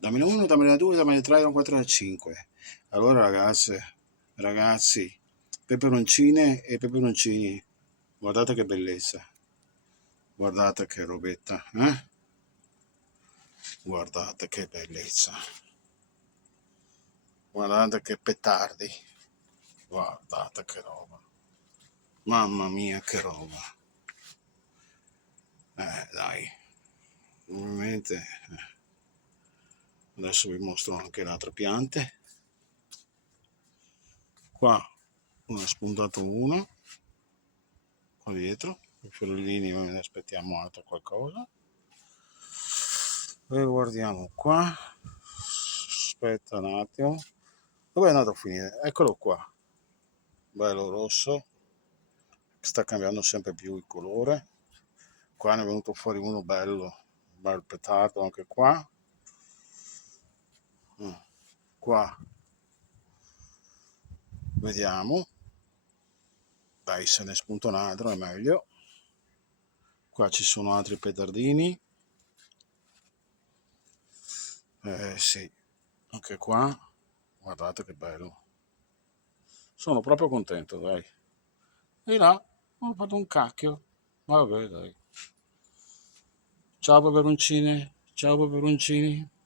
dammene 1, dammene 2, dammene 3, da 4, da 5. Allora ragazze, ragazzi, peperoncine e peperoncini, guardate che bellezza, guardate che robetta, guardate che bellezza, guardate che petardi, guardate che roba, mamma mia che roba. Dai, ovviamente adesso vi mostro anche le altre piante. Qua ne ho spuntato uno qua dietro, i fiorellini, noi ne aspettiamo altro qualcosa e guardiamo qua. Aspetta un attimo, dove è andato a finire? Eccolo qua, bello rosso, sta cambiando sempre più il colore. Qua ne è venuto fuori uno bello, bel petardo anche qua. Qua vediamo, dai, se ne spunta un altro è meglio. Qua ci sono altri petardini, sì, anche qua, guardate che bello, sono proprio contento, dai. E là ho fatto un cacchio, vabbè dai. Ciao peperoncini, ciao peperoncini.